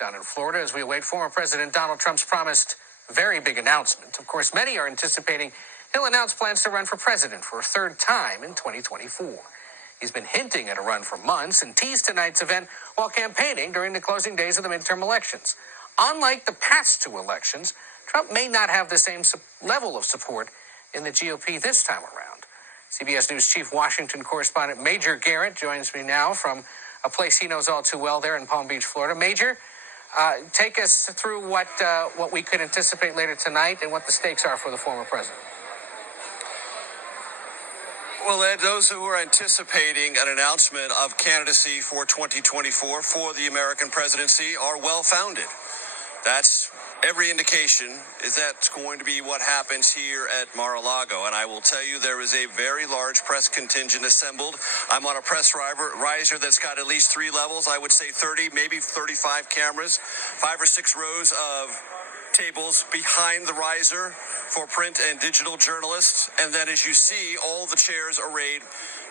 down in Florida as we await former President Donald Trump's promised very big announcement. Of course, many are anticipating he'll announce plans to run for president for a third time in 2024. He's been hinting at a run for months and teased tonight's event while campaigning during the closing days of the midterm elections. Unlike the past two elections, Trump may not have the same level of support in the GOP this time around. CBS News Chief Washington correspondent Major Garrett joins me now from a place he knows all too well there in Palm Beach, Florida. Major, take us through what we could anticipate later tonight and what the stakes are for the former president. Well, Ed, those who are anticipating an announcement of candidacy for 2024 for the American presidency are well-founded. That's every indication is that's going to be what happens here at Mar-a-Lago. And I will tell you, there is a very large press contingent assembled. I'm on a press riser that's got at least 3 levels. I would say 30, maybe 35 cameras, 5 or 6 rows of tables behind the riser for print and digital journalists. And then, as you see, all the chairs arrayed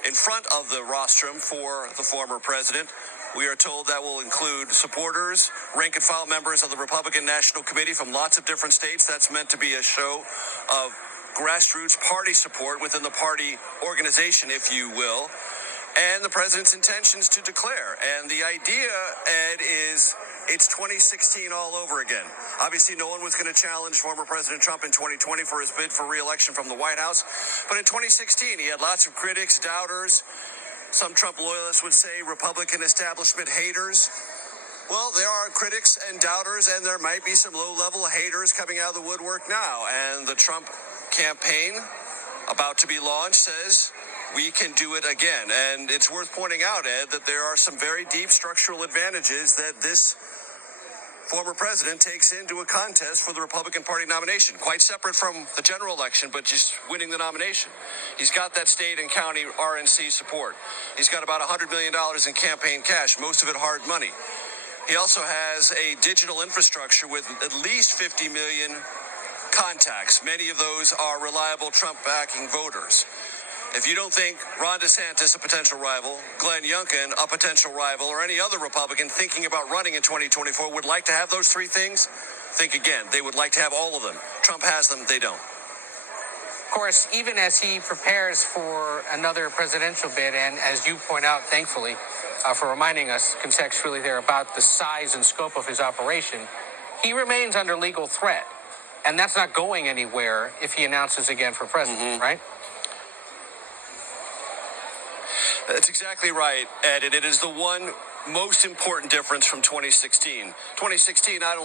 in front of the rostrum for the former president. We are told that will include supporters, rank-and-file members of the Republican National Committee from lots of different states. That's meant to be a show of grassroots party support within the party organization, if you will, and the president's intentions to declare. And the idea, Ed, is it's 2016 all over again. Obviously, no one was going to challenge former President Trump in 2020 for his bid for re-election from the White House. But in 2016, he had lots of critics, doubters. Some Trump loyalists would say Republican establishment haters. Well, there are critics and doubters, and there might be some low-level haters coming out of the woodwork now. And the Trump campaign, about to be launched, says we can do it again. And it's worth pointing out, Ed, that there are some very deep structural advantages that this former president takes into a contest for the Republican Party nomination, quite separate from the general election, but just winning the nomination. He's got that state and county RNC support. He's got about $100 million in campaign cash, most of it hard money. He also has a digital infrastructure with at least 50 million contacts. Many of those are reliable Trump-backing voters. If you don't think Ron DeSantis, a potential rival, Glenn Youngkin, a potential rival, or any other Republican thinking about running in 2024 would like to have those 3 things, think again. They would like to have all of them. Trump has them, they don't. Of course, even as he prepares for another presidential bid, and as you point out, thankfully, for reminding us contextually there about the size and scope of his operation, he remains under legal threat. And that's not going anywhere if he announces again for president, right? That's exactly right, Ed, and it is the one most important difference from 2016. 2016, not only